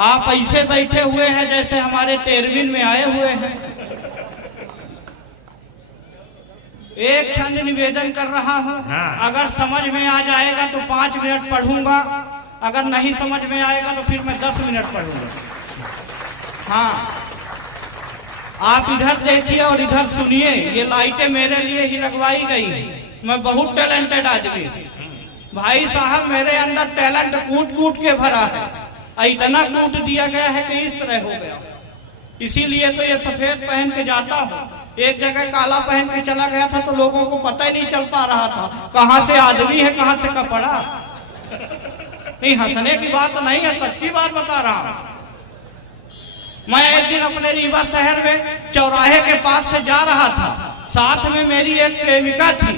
आप ऐसे बैठे हुए हैं जैसे हमारे तेरहवीं में आए हुए हैं। एक क्षण निवेदन कर रहा हूं, अगर समझ में आ जाएगा तो 5 मिनट पढ़ूंगा, अगर नहीं समझ में आएगा तो फिर मैं 10 मिनट पढ़ूंगा। हाँ, आप इधर देखिए और इधर सुनिए। ये लाइटें मेरे लिए ही लगवाई गई। मैं बहुत टैलेंटेड आदमी भाई साहब, मेरे अंदर टैलेंट कूट कूट के भरा है। इतना कूट दिया गया है कि इस तरह हो गया। इसीलिए तो ये सफेद पहन के जाता हूँ। एक जगह काला पहन के चला गया था तो लोगों को पता ही नहीं चल पा रहा था कहाँ से आदमी है कहाँ से कपड़ा। नहीं, हंसने की बात नहीं है, सच्ची बात बता रहा हूँ। मैं एक दिन अपने रीवा शहर में चौराहे के पास से जा रहा था, साथ में मेरी एक प्रेमिका थी।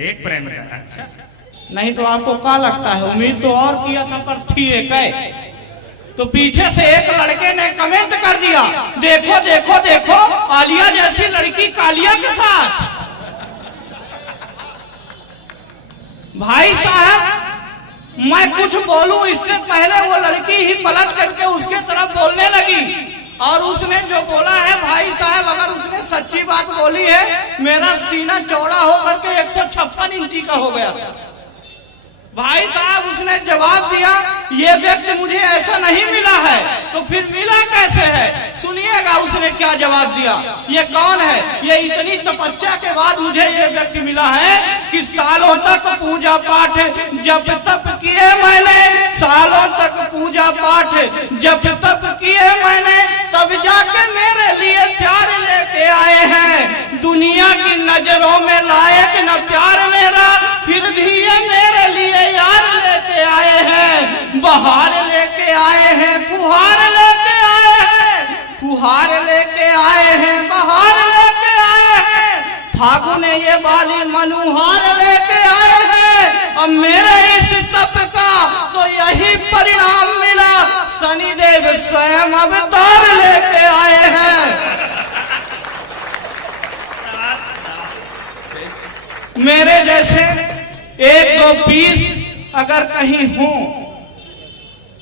एक प्रेमिका? अच्छा, नहीं तो आपको क्या लगता है? उम्मीद तो और किया था पर थी एक है। तो पीछे से एक लड़के ने कमेंट कर दिया, देखो देखो देखो आलिया जैसी लड़की कालिया के साथ। भाई साहब, मैं कुछ बोलूं इससे पहले वो लड़की ही पलट करके उसके तरफ बोलने लगी। और उसने जो बोला है भाई साहब, अगर उसने सच्ची बात बोली है, मेरा सीना चौड़ा होकर के 156 इंची का हो गया था। भाई साहब, उसने जवाब दिया, ये व्यक्ति मुझे ऐसा नहीं मिला है। तो फिर मिला कैसे है? सुनिएगा उसने क्या जवाब दिया। ये कौन है? ये इतनी तपस्या के बाद मुझे ये व्यक्ति मिला है कि सालों तक पूजा पाठ जब तप किए मैंने, सालों तक पूजा पाठ जब तप किए मैंने, तब जाके मेरे लिए प्यार लेके आए हैं। दुनिया की नजरों में लायक न प्यार मेरा, फिर भी ये मेरे लिए यार लेके आए हैं। बहार लेके आए हैं, फुहार लेके आए हैं, फुहार लेके आए हैं, बहार लेके आए हैं। फागुन ये वाली मनुहार लेके आए हैं। अब मेरे इस तप का तो यही परिणाम मिला, शनिदेव स्वयं अवतार लेके आए हैं। मेरे जैसे 1-2 पीस अगर कहीं हो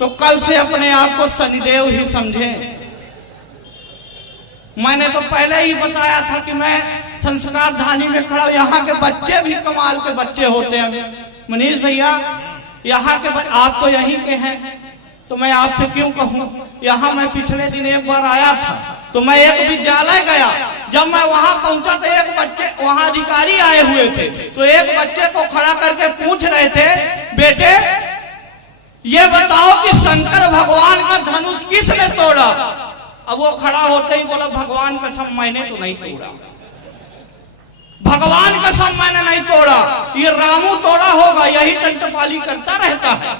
तो कल से अपने आप को शनिदेव ही समझे। मैंने तो पहले ही बताया था कि मैं संस्कार धानी में खड़ा। यहाँ के बच्चे भी कमाल के बच्चे होते हैं मनीष भैया। यहाँ के आप तो यहीं के हैं तो मैं आपसे क्यों कहूँ। यहाँ मैं पिछले दिन एक बार आया था तो मैं एक विद्यालय गया। जब मैं वहां पहुंचा तो एक बच्चे, वहां अधिकारी आए हुए थे, तो एक बच्चे को खड़ा करके पूछ रहे थे, बेटे ये बताओ कि शंकर भगवान का धनुष किसने तोड़ा? अब वो खड़ा होते ही बोला, भगवान कसम मैंने तो नहीं तोड़ा, भगवान कसम मैंने नहीं तोड़ा, ये रामू तोड़ा होगा। यही टंटपाली करता रहता है।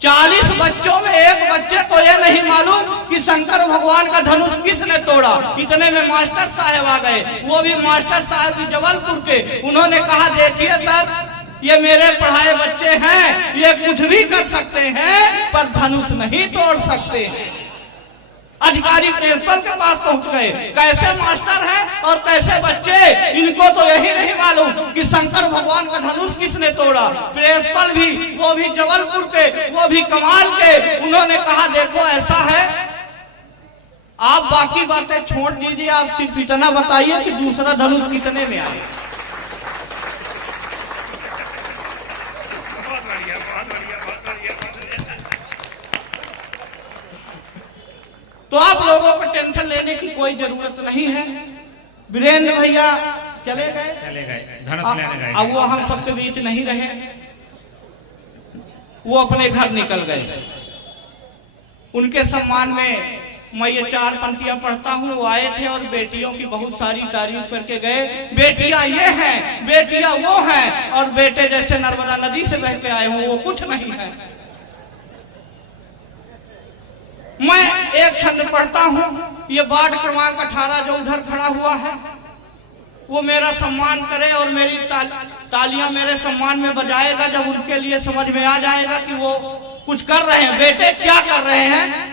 40 बच्चों में एक बच्चे को यह नहीं मालूम कि शंकर भगवान का धनुष किसने तोड़ा। इतने में मास्टर साहब आ गए, वो भी मास्टर साहब भी जबलपुर के। उन्होंने कहा, देखिए सर, ये मेरे पढ़ाए बच्चे हैं, ये कुछ भी कर सकते हैं पर धनुष नहीं तोड़ सकते। अधिकारी प्रिंसिपल के पास पहुंच गए, कैसे मास्टर हैं और कैसे बच्चे, इनको तो यही नहीं मालूम कि शंकर भगवान का धनुष किसने तोड़ा। प्रिंसिपल भी, वो भी जबलपुर के, वो भी कमाल के। उन्होंने कहा, देखो ऐसा है, आप बाकी बातें छोड़ दीजिए, आप सिर्फ इतना बताइए कि दूसरा धनुष कितने में आए। तो आप लोगों को टेंशन लेने की कोई जरूरत नहीं है। वीरेंद्र भैया चले गए, धनुष लेने गए। अब वो हम सबके बीच नहीं रहे, वो अपने घर निकल गए। उनके सम्मान में मैं ये 4 पंक्तियां पढ़ता हूँ। वो आए थे और बेटियों की बहुत सारी तारीफ करके गए। बेटियां ये हैं, बेटियां वो हैं, और बेटे जैसे नर्मदा नदी से बह के आए हों वो कुछ नहीं है। मैं एक छंद पढ़ता हूँ। ये वार्ड क्रमांक 18 जो उधर खड़ा हुआ है, वो मेरा सम्मान करे और मेरी तालियां मेरे सम्मान में बजाएगा जब उनके लिए समझ में आ जाएगा कि वो कुछ कर रहे हैं। बेटे क्या कर रहे हैं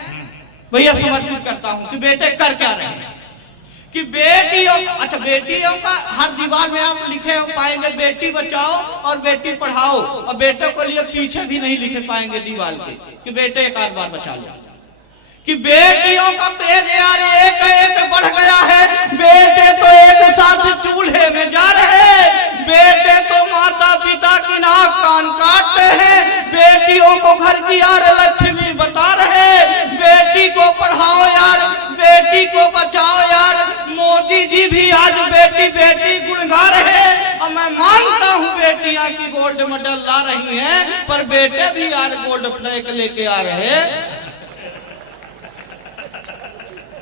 भैया, समर्पित करता हूं कि बेटे कर क्या रहे हैं। कि बेटियों, अच्छा बेटियों का हर दीवार में आप लिखे पाएंगे बेटी बचाओ और बेटी पढ़ाओ, और बेटे को लिए पीछे भी नहीं लिखे पाएंगे दीवार के कि बेटे एक आध बार बचा लो। कि बेटियों का पेज यार एक एक बढ़ गया है, बेटे तो एक साथ चूल्हे में जा रहे, बेटे तो माता पिता की नाक कान काटते हैं, बेटियों को घर की यार लक्ष्मी बता रहे, बेटी को पढ़ाओ यार, बेटी को बचाओ यार। मोदी जी भी आज बेटी बेटी गुणगा रहे, और मैं मानता हूँ बेटियां की गोल्ड मेडल ला रही हैं, पर बेटे भी यार गोल्ड फ्लैग लेके आ रहे।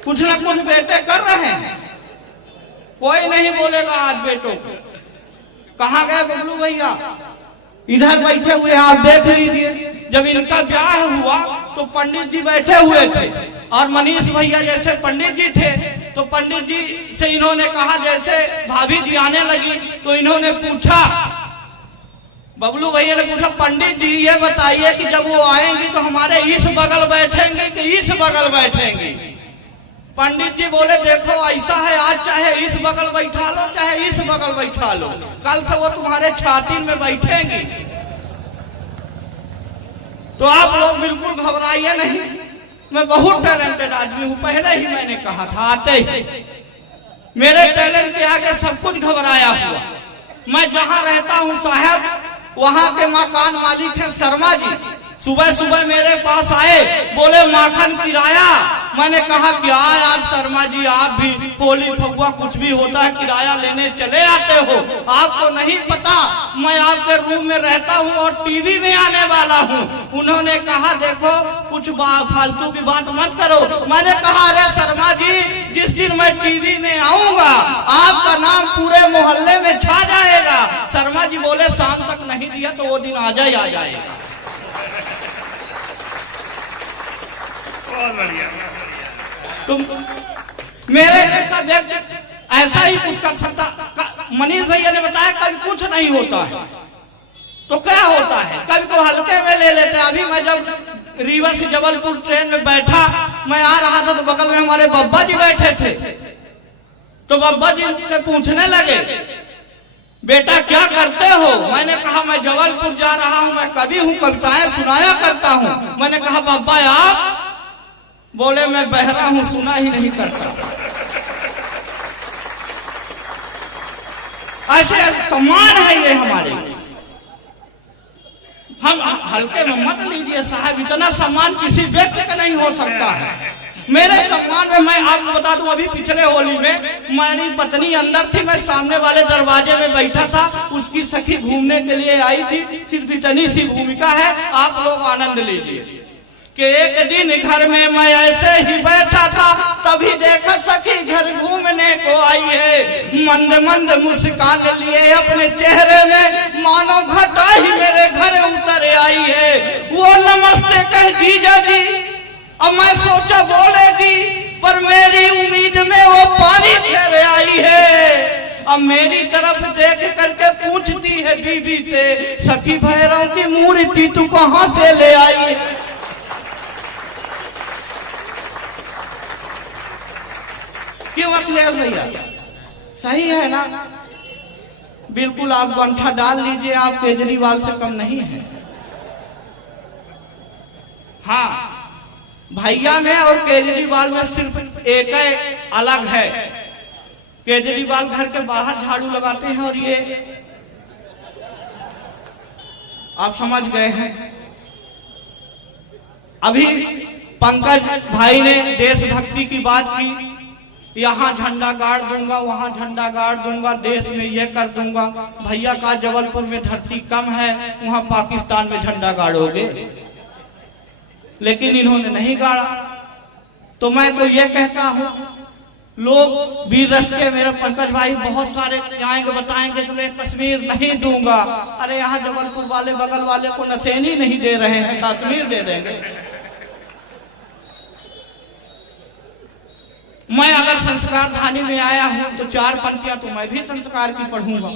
कुछ ना कुछ बेटे कर रहे हैं, कोई नहीं बोलेगा आज बेटों को। कहाँ गए बबलू भैया? इधर बैठे हुए हैं, आप देख लीजिए। जब इनका ब्याह हुआ तो पंडित जी बैठे हुए थे, और मनीष भैया जैसे पंडित जी थे, तो पंडित जी से इन्होंने कहा, जैसे भाभी जी आने लगी तो इन्होंने पूछा, बबलू भैया ने पूछा, पंडित जी ये बताइए कि जब वो आएंगी तो हमारे इस बगल बैठेंगे कि इस बगल बैठेंगे? पंडित जी बोले, देखो ऐसा है, आज चाहे इस बगल बैठा लो चाहे इस बगल बैठा लो, कल से वो तुम्हारे छाती में बैठेंगी। तो आप लोग बिल्कुल घबराइए नहीं, मैं बहुत टैलेंटेड आदमी हूं, पहले ही मैंने कहा था आते ही। मेरे टैलेंट के आगे सब कुछ घबराया हुआ। मैं जहां रहता हूं साहब, वहां के मकान मालिक हैं शर्मा जी, सुबह सुबह मेरे पास आए, बोले माखन किराया। मैंने कहा क्या यार शर्मा जी, आप भी होली फगुआ कुछ भी होता है किराया लेने चले आते हो, आपको नहीं पता मैं आपके रूम में रहता हूँ और टीवी में आने वाला हूँ। उन्होंने कहा देखो कुछ फालतू की बात मत करो। मैंने कहा अरे शर्मा जी, जिस दिन मैं टीवी में आऊंगा आपका नाम पूरे मोहल्ले में छा जाएगा। शर्मा जी बोले शाम तक नहीं दिया तो वो दिन आ जाएगा। बहुत बढ़िया। तुम मेरे जैसा व्यक्ति ऐसा ही कुछ कर सकता। मनीष भैया ने बताया कभी कुछ नहीं होता है तो क्या होता है, कभी को हल्के में ले लेते हैं। अभी मैं जब रीवा से जबलपुर ट्रेन में बैठा, मैं आ रहा था तो बगल में हमारे बब्बा जी बैठे थे, तो बब्बा जी मुझसे पूछने लगे बेटा क्या करते हो? मैंने कहा मैं जबलपुर जा रहा हूँ, मैं कवि हूँ, कविताएं सुनाया करता हूँ। मैंने कहा बब्बा आप? बोले मैं बहरा हूं, सुना ही नहीं करता। ऐसे सम्मान है ये हमारे, हम हल्के में मत लीजिए साहब, इतना सम्मान किसी व्यक्ति का नहीं हो सकता है। मेरे सम्मान में मैं आपको बता दूं, अभी पिछले होली में मेरी पत्नी अंदर थी, मैं सामने वाले दरवाजे में बैठा था, उसकी सखी घूमने के लिए आई थी। सिर्फ इतनी सी भूमिका है, आप लोग आनंद लीजिए। कि एक दिन घर में मैं ऐसे ही बैठा था, तभी देखा सखी घर घूमने को आई है, मंद मंद मुस्कान लिए अपने चेहरे में, मानो घटा ही मेरे घर उतर आई है। वो नमस्ते कह जीजा जी, अब मैं सोचा बोलेगी, पर मेरी उम्मीद में वो पानी फेर आई है। अब मेरी तरफ देख करके पूछती है बीबी से, सखी भैरव की मूर्ति तू कहां से ले आई है? क्यों अखिलेश भैया? सही है ना? बिल्कुल आप गंठा डाल लीजिए, आप केजरीवाल से कम नहीं है। हाँ, भैया में और केजरीवाल में सिर्फ एक अलग है, केजरीवाल घर के बाहर झाड़ू लगाते हैं और ये आप समझ गए हैं। अभी पंकज भाई ने देशभक्ति की बात की, यहाँ झंडा गाड़ दूंगा, वहाँ झंडा गाड़ दूंगा, देश में ये कर दूंगा। भैया का जबलपुर में धरती कम है, वहाँ पाकिस्तान में झंडा गाड़ोगे, लेकिन इन्होंने नहीं गाड़ा। तो मैं तो ये कहता हूँ, लोग भी रस्ते मेरे पंकज भाई बहुत सारे आएंगे बताएंगे तुम्हें कश्मीर नहीं दूंगा। अरे यहाँ जबलपुर वाले बगल वाले को नसेनी नहीं दे रहे हैं, कश्मीर दे देंगे। मैं अगर संस्कार धानी में आया हूं तो 4 पंक्तियां तो मैं भी संस्कार की पढ़ूंगा।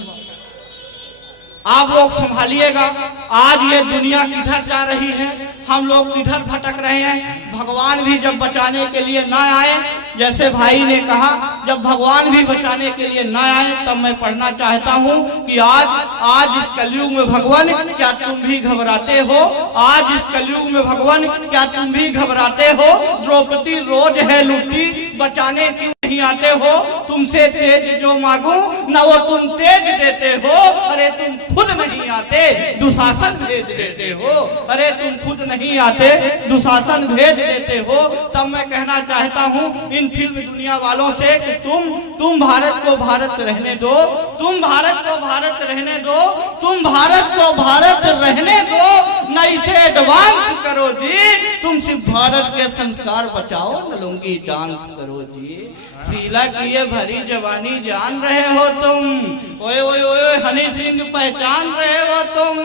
आप लोग संभालिएगा, आज ये दुनिया किधर जा रही है, हम लोग किधर भटक रहे हैं। भगवान भी जब बचाने के लिए ना आए जैसे भाई ने कहा, जब भगवान भी बचाने के लिए न आए तब मैं पढ़ना चाहता हूँ कि आज इस कलयुग में भगवान क्या तुम भी घबराते हो? आज इस कलयुग में भगवान क्या तुम भी घबराते हो? द्रौपदी रोज है लुटती, बचाने क्यों नहीं आते हो? तुमसे तेज जो मांगू न वो तुम तेज देते हो। अरे तुम खुद नहीं आते, दुशासन भेज देते हो। अरे तुम खुद नहीं आते, दुशासन भेज देते हो। तब मैं कहना चाहता हूँ इन फिल्म दुनिया वालों से कि तुम भारत को भारत रहने दो, तुम भारत को भारत रहने दो, तुम भारत को भारत रहने दो, न इसे एडवांस करो जी। तुम सिर्फ भारत के संस्कार बचाओ, न लुंगी डांस करो जी। शीला की ये भरी जवानी जान रहे हो तुम, ओए ओए ओए हनी सिंह पहचान रहे हो तुम।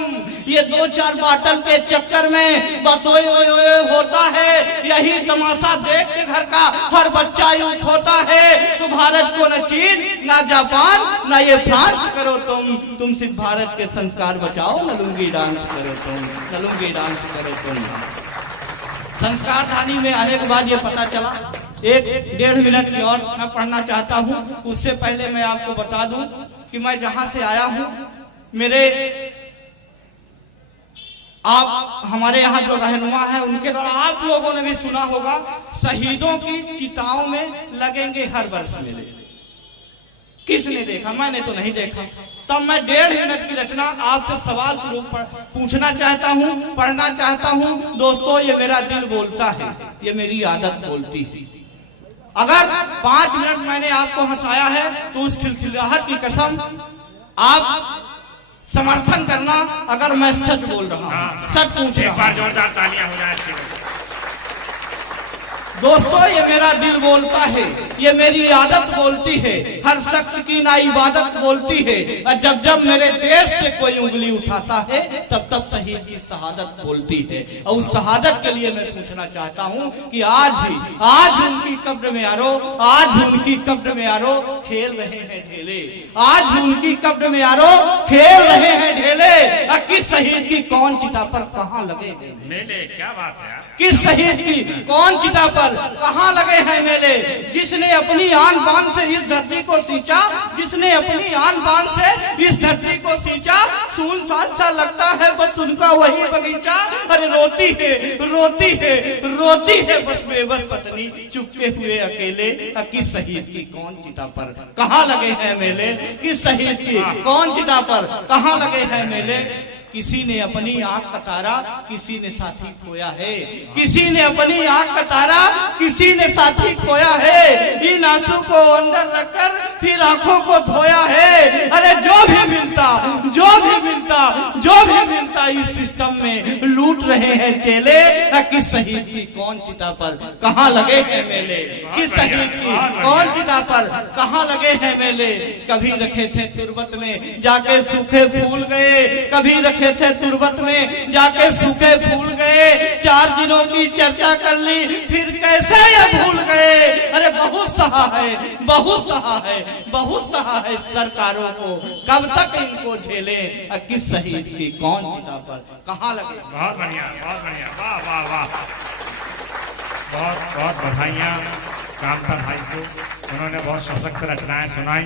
ये 2-4 बाटल के चक्कर में बस ओए ओए ओए होता है, यही तमाशा देख के घर का हर बच्चा यूं होता है। तो भारत को न चीन, न जापान, न ये फ्रांस करो तुम सिर्फ भारत के संस्कार बचाओ, न लुंगी डांस करो तुम, न लुंगी डांस करो तुम। संस्कार धानी में आने के बाद ये पता चला, 1-1.5 मिनट की और मैं पढ़ना चाहता हूँ। उससे पहले मैं आपको बता दूं कि मैं जहां से आया हूं, आप हमारे यहाँ जो रहनुमा है उनके द्वारा आप लोगों ने भी सुना होगा, शहीदों की चिताओं में लगेंगे हर वर्ष मेले। किसने देखा? मैंने तो नहीं देखा। तब मैं 1.5 मिनट की रचना आपसे सवाल स्वरूप पूछना चाहता हूँ, पढ़ना चाहता हूँ। दोस्तों, ये मेरा दिल बोलता है, ये मेरी आदत बोलती है। अगर 5 मिनट मैंने आपको हंसाया है तो उस खिलखिलाहट की कसम आप समर्थन करना अगर मैं सच बोल रहा हूँ, सच पूछ रहा हूँ। जोरदार तालियां हो जाए। दोस्तों, ये मेरा दिल बोलता है, ये मेरी आदत बोलती है, हर शख्स की ना इबादत बोलती है। और जब जब मेरे देश पे कोई उंगली उठाता है तब तब शहीद की शहादत बोलती है। और उस शहादत के लिए मैं पूछना चाहता हूँ कि आज भी उनकी कब्र में आरो, आज भी उनकी कब्र में आरो खेल रहे हैं ढेले, आज भी उनकी कब्र में आरो खेल रहे हैं ढेले। किस शहीद की कौन चिता पर कहाँ लगे हैं मेले? क्या बात है यार। किस शहीद की कौन चिता पर कहाँ लगे हैं मेले? जिसने अपनी आन बान से इस धरती को सींचा, जिसने अपनी आन बान से इस धरती को सींचा, सुनसान सा लगता है बस उनका वही बगीचा। अरे रोती है रोती है रोती है बस बेबस पत्नी चुपके हुए अकेले। किस शहीद की कौन चिता पर कहाँ लगे हैं मेले? किस शहीद की कौन चिता पर कहाँ लगे हैं मेले? किसी ने अपनी आंख का तारा, किसी ने साथी खोया है, किसी ने अपनी आंख का तारा, किसी ने साथी खोया है। इन आंसू को अंदर रखकर फिर आंखों को धोया है। अरे जो भी मिलता इस सिस्टम में लूट रहे हैं चेले। किस शहीद की कौन चिता पर कहाँ लगे हैं मेले? किस शहीद की कौन चिता पर कहाँ लगे हैं मेले? कभी रखे थे तुरबत में जाके सूखे फूल गए, कभी रखे थे तुरबत में जाके सूखे फूल गए। 4 दिनों की चर्चा कर ली फिर कैसे ये भूल गए। अरे बहुत सहा है सरकारों को, कब तक इनको झेले? किस शहीद की कौन चिता पर कहाँ लगे? बहुत बढ़िया, बहुत बढ़िया, वाह वाह वाह। बहुत बहुत बधाइयाँ कामता भाई को, उन्होंने बहुत सशक्त रचनाएं सुनाई।